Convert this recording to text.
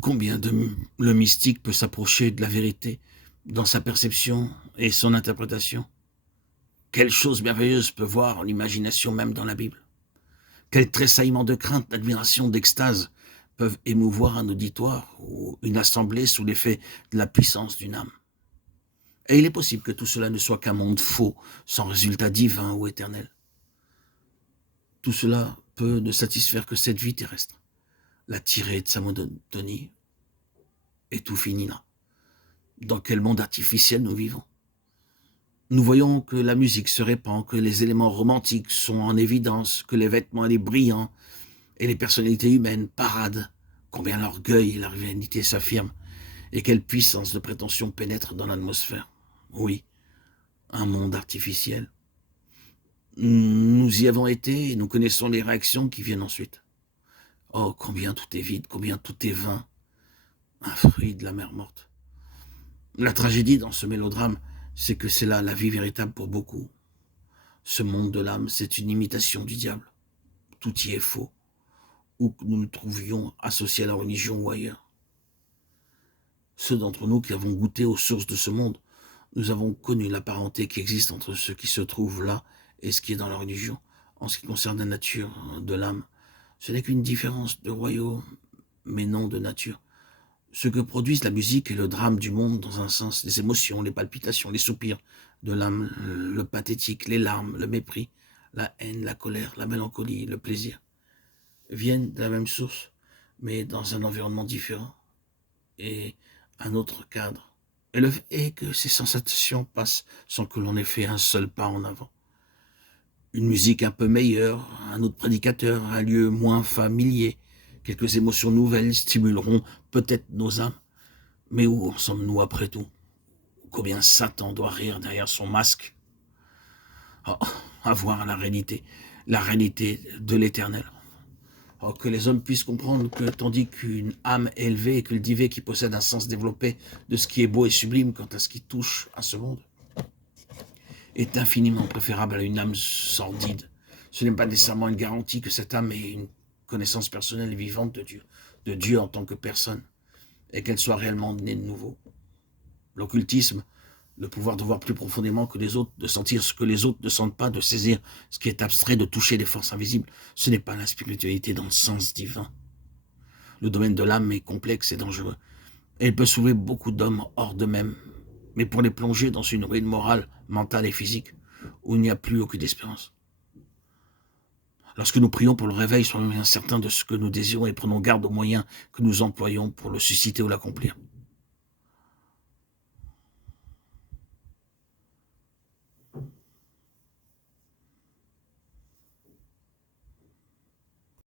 Combien le mystique peut s'approcher de la vérité dans sa perception et son interprétation? Quelle chose merveilleuse peut voir l'imagination même dans la Bible? Quel tressaillement de crainte, d'admiration, d'extase peuvent émouvoir un auditoire ou une assemblée sous l'effet de la puissance d'une âme? Et il est possible que tout cela ne soit qu'un monde faux, sans résultat divin ou éternel. Tout cela peut ne satisfaire que cette vie terrestre, la tirer de sa monotonie, et tout finit là. Dans quel monde artificiel nous vivons? Nous voyons que la musique se répand, que les éléments romantiques sont en évidence, que les vêtements et les brillants et les personnalités humaines paradent, combien l'orgueil et la vanité s'affirment, et quelle puissance de prétention pénètre dans l'atmosphère. Oui, un monde artificiel. Nous y avons été et nous connaissons les réactions qui viennent ensuite. Oh, combien tout est vide, combien tout est vain, un fruit de la mer morte. La tragédie dans ce mélodrame, c'est que c'est là la vie véritable pour beaucoup. Ce monde de l'âme, c'est une imitation du diable. Tout y est faux, où que nous nous trouvions associés à la religion ou ailleurs. Ceux d'entre nous qui avons goûté aux sources de ce monde, nous avons connu la parenté qui existe entre ce qui se trouve là et ce qui est dans la religion. En ce qui concerne la nature de l'âme, ce n'est qu'une différence de royaume, mais non de nature. Ce que produisent la musique et le drame du monde dans un sens, les émotions, les palpitations, les soupirs de l'âme, le pathétique, les larmes, le mépris, la haine, la colère, la mélancolie, le plaisir, viennent de la même source, mais dans un environnement différent et un autre cadre. Et le fait est que ces sensations passent sans que l'on ait fait un seul pas en avant. Une musique un peu meilleure, un autre prédicateur, un lieu moins familier, quelques émotions nouvelles stimuleront peut-être nos âmes. Mais où en sommes-nous après tout? Combien Satan doit rire derrière son masque? Oh, à voir la réalité de l'éternel. Oh, que les hommes puissent comprendre que tandis qu'une âme élevée et cultivée qui possède un sens développé de ce qui est beau et sublime quant à ce qui touche à ce monde, est infiniment préférable à une âme sordide. Ce n'est pas nécessairement une garantie que cette âme ait une connaissance personnelle et vivante de Dieu en tant que personne, et qu'elle soit réellement née de nouveau. L'occultisme, le pouvoir de voir plus profondément que les autres, de sentir ce que les autres ne sentent pas, de saisir ce qui est abstrait, de toucher les forces invisibles, ce n'est pas la spiritualité dans le sens divin. Le domaine de l'âme est complexe et dangereux, et il peut soulever beaucoup d'hommes hors d'eux-mêmes, mais pour les plonger dans une ruine morale, mentale et physique, où il n'y a plus aucune espérance. Lorsque nous prions pour le réveil, soyons bien certains de ce que nous désirons et prenons garde aux moyens que nous employons pour le susciter ou l'accomplir.